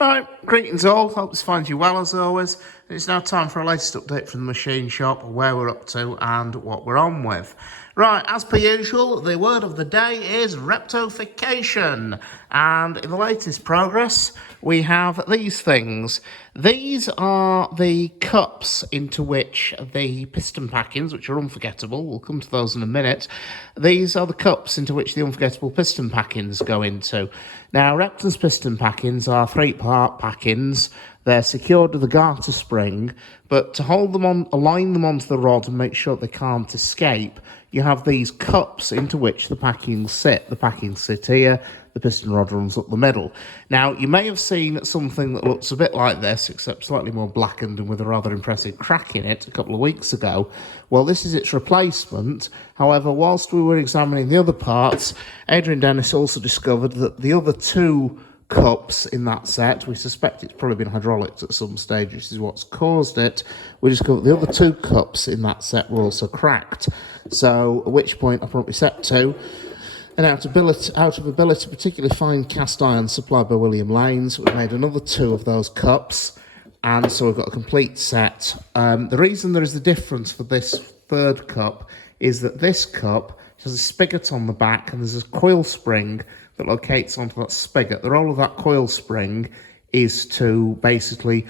Right, greetings all, hope this finds you well as always. It's now time for a latest update from the machine shop, where we're up to and what we're on with. Right, as per usual, the word of the day is reptofication. And in the latest progress, we have these things. These are the cups into which the piston packings, which are unforgettable, we'll come to those in a minute. These are the cups into which the unforgettable piston packings go into. Now, Repton's piston packings are three-part packings. They're secured with a garter spring, but to hold them on, align them onto the rod and make sure they can't escape, you have these cups into which the packings sit. The packings sit here, the piston rod runs up the middle. Now, you may have seen something that looks a bit like this, except slightly more blackened and with a rather impressive crack in it a couple of weeks ago. Well, this is its replacement. However, whilst we were examining the other parts, Adrian Dennis also discovered that the other two cups in that set, we suspect it's probably been hydraulics at some stage, which is what's caused it. We discovered the other two cups in that set were also cracked. So, at which point I promptly set to and out of ability, particularly fine cast iron supplied by William Lanes. We've made another two of those cups, and so we've got a complete set. The reason there is a difference for this third cup is that this cup has a spigot on the back, and there's a coil spring that locates onto that spigot. The role of that coil spring is to basically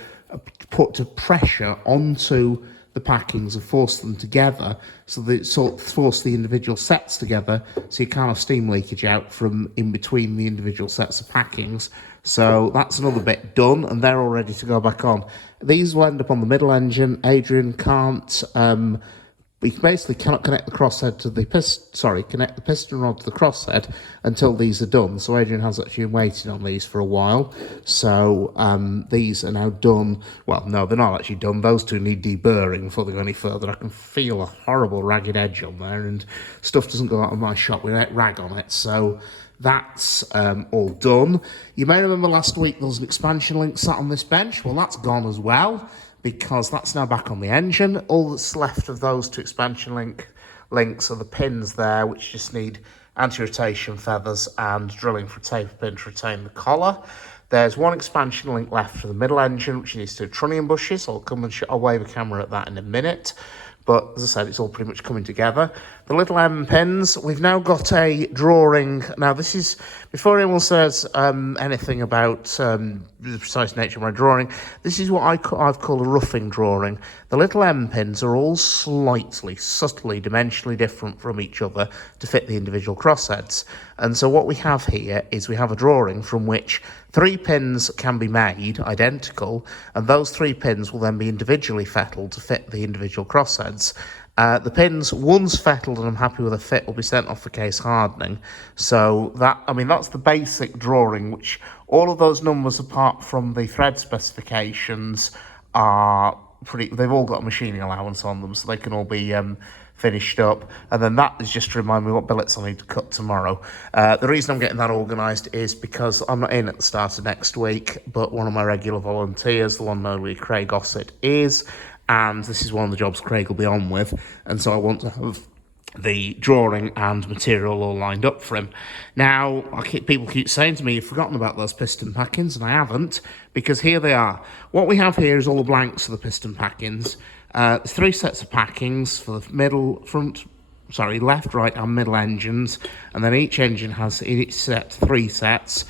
put pressure onto the packings and force them together, so that it sort of force the individual sets together, so you can't have steam leakage out from in between the individual sets of packings. So that's another bit done, and they're all ready to go back on. These will end up on the middle engine. Adrian can't we basically cannot connect the crosshead to the connect the piston rod to the crosshead until these are done. So Adrian has actually been waiting on these for a while. So these are now done. Well, no, they're not actually done. Those two need deburring before they go any further. I can feel a horrible ragged edge on there, and stuff doesn't go out of my shop without rag on it. So that's all done. You may remember last week there was an expansion link sat on this bench. Well, that's gone as well, because that's now back on the engine. All that's left of those two expansion links are the pins there, which just need anti-rotation feathers and drilling for a taper pin to retain the collar. There's one expansion link left for the middle engine, which needs two trunnion bushes. I'll come and I'll wave a camera at that in a minute. But as I said, it's all pretty much coming together. The little M pins, we've now got a drawing. Now, this is, before anyone says anything about the precise nature of my drawing, this is what I've called a roughing drawing. The little M pins are all slightly, subtly, dimensionally different from each other to fit the individual crossheads. And so what we have here is we have a drawing from which 3 pins can be made identical, and those 3 pins will then be individually fettled to fit the individual crossheads. The pins, once fettled and I'm happy with the fit, will be sent off for case hardening. So that's the basic drawing, which all of those numbers apart from the thread specifications are they've all got a machining allowance on them, so they can all be finished up. And then that is just to remind me what billets I need to cut tomorrow. The reason I'm getting that organised is because I'm not in at the start of next week, but one of my regular volunteers, the one known as Craig Ossett, is, and this is one of the jobs Craig will be on with, and so I want to have the drawing and material all lined up for him. Now, people keep saying to me, you've forgotten about those piston packings, and I haven't, because here they are. What we have here is all the blanks for the piston packings. There's 3 sets of packings for the left, right, and middle engines, and then each engine has in each set 3 sets.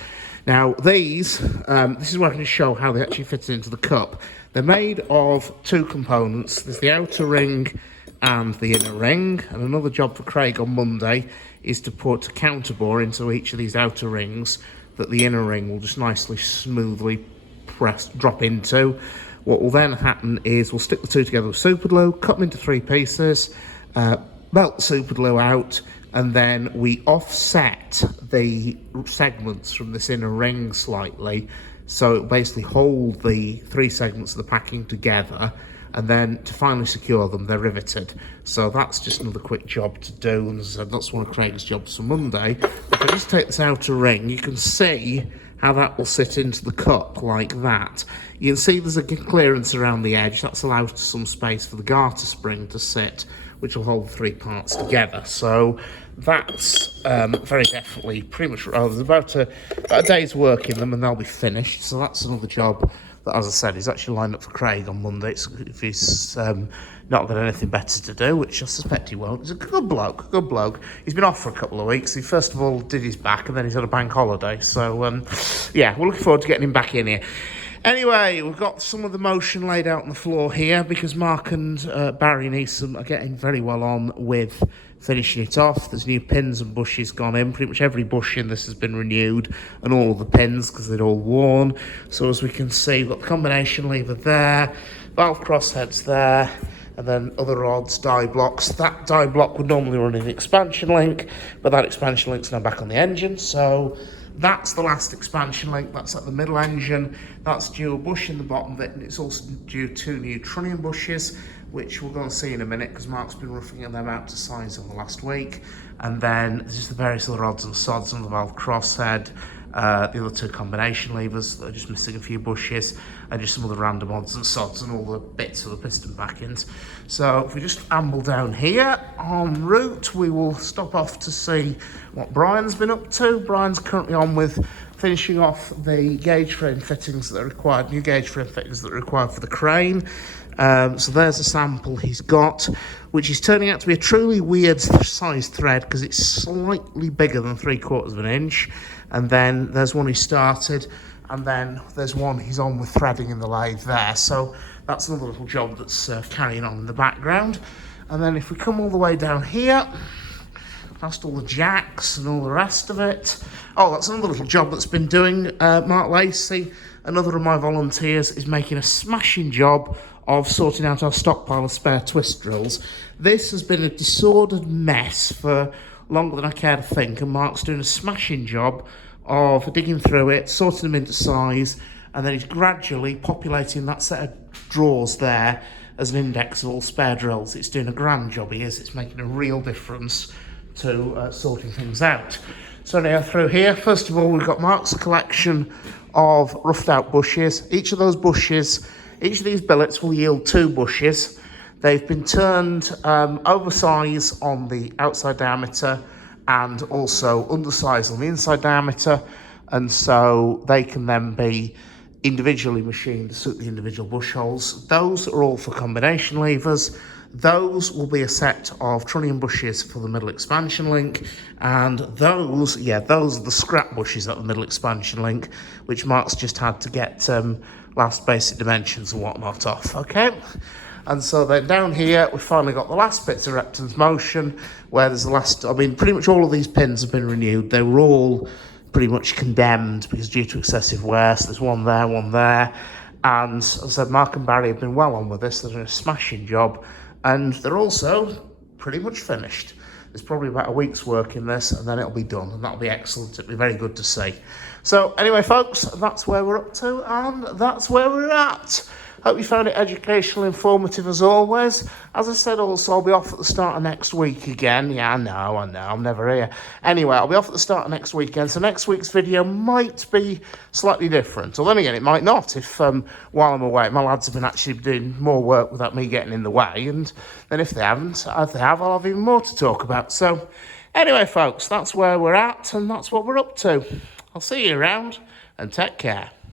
Now, this is where I can show how they actually fit into the cup. They're made of 2 components. There's the outer ring and the inner ring, and another job for Craig on Monday is to put a counterbore into each of these outer rings that the inner ring will just nicely, smoothly drop into. What will then happen is we'll stick the 2 together with super glue, cut them into 3 pieces, melt the super glue out, and then we offset the segments from this inner ring slightly, so it'll basically hold the 3 segments of the packing together, and then to finally secure them, they're riveted. So that's just another quick job to do, and as I said, that's one of Craig's jobs for Monday. If I just take this outer ring, you can see how that will sit into the cup like that. You can see there's a clearance around the edge. That's allowed some space for the garter spring to sit, which will hold the 3 parts together. So that's very definitely pretty much, there's about a day's work in them and they'll be finished. So that's another job that, as I said, is actually lined up for Craig on Monday if he's not got anything better to do, which I suspect he won't. He's a good bloke. He's been off for a couple of weeks. He first of all did his back and then he's had a bank holiday. So, yeah, we're looking forward to getting him back in here. Anyway, we've got some of the motion laid out on the floor here because Mark and Barry Neeson are getting very well on with finishing it off. There's new pins and bushes gone in. Pretty much every bush in this has been renewed and all of the pins because they're all worn. So as we can see, we've got the combination lever there, valve crossheads there, and then other rods, die blocks. That die block would normally run in the expansion link, but that expansion link's now back on the engine. So that's the last expansion link. That's at the middle engine. That's due a bush in the bottom of it, and it's also due 2 new trunnion bushes, which we're going to see in a minute because Mark's been roughing them out to size over the last week. And then there's just the various other odds and sods on the valve crosshead, the other 2 combination levers that are just missing a few bushes, and just some other random odds and sods and all the bits of the piston backings. So if we just amble down here en route, we will stop off to see what Brian's been up to. Brian's currently on with finishing off the gauge frame fittings that are required, new gauge frame fittings that are required for the crane. So there's a sample he's got, which is turning out to be a truly weird size thread because it's slightly bigger than 3/4 of an inch. And then there's one he started, and then there's one he's on with threading in the lathe there. So that's another little job that's carrying on in the background. And then if we come all the way down here, past all the jacks and all the rest of it. Oh, that's another little job that's been doing. Mark Lacey, another of my volunteers, is making a smashing job of sorting out our stockpile of spare twist drills. This has been a disordered mess for longer than I care to think, and Mark's doing a smashing job of digging through it, sorting them into size, and then he's gradually populating that set of drawers there as an index of all spare drills. It's doing a grand job, he is. It's making a real difference to sorting things out. So now through here, first of all, we've got Mark's collection of roughed out bushes. Each of those bushes, each of these billets will yield 2 bushes. They've been turned oversize on the outside diameter and also undersize on the inside diameter, and so they can then be individually machined to suit the individual bush holes. Those are all for combination levers. Those will be a set of trunnion bushes for the middle expansion link, and those are the scrap bushes at the middle expansion link, which Mark's just had to get last basic dimensions and whatnot off, okay? And so then down here, we've finally got the last bits of Repton's motion, where there's the last, pretty much all of these pins have been renewed. They were all pretty much condemned because due to excessive wear. So there's one there. And as I said, Mark and Barry have been well on with this. They're doing a smashing job. And they're also pretty much finished. There's probably about a week's work in this, and then it'll be done. And that'll be excellent. It'll be very good to see. So anyway, folks, that's where we're up to, and that's where we're at. Hope you found it educational, informative as always. As I said also, I'll be off at the start of next week again. Yeah, I know, I'm never here. Anyway, I'll be off at the start of next weekend, so next week's video might be slightly different. Or then again, it might not if while I'm away, my lads have been actually doing more work without me getting in the way. And then if they haven't, I'll have even more to talk about. So anyway, folks, that's where we're at, and that's what we're up to. I'll see you around, and take care.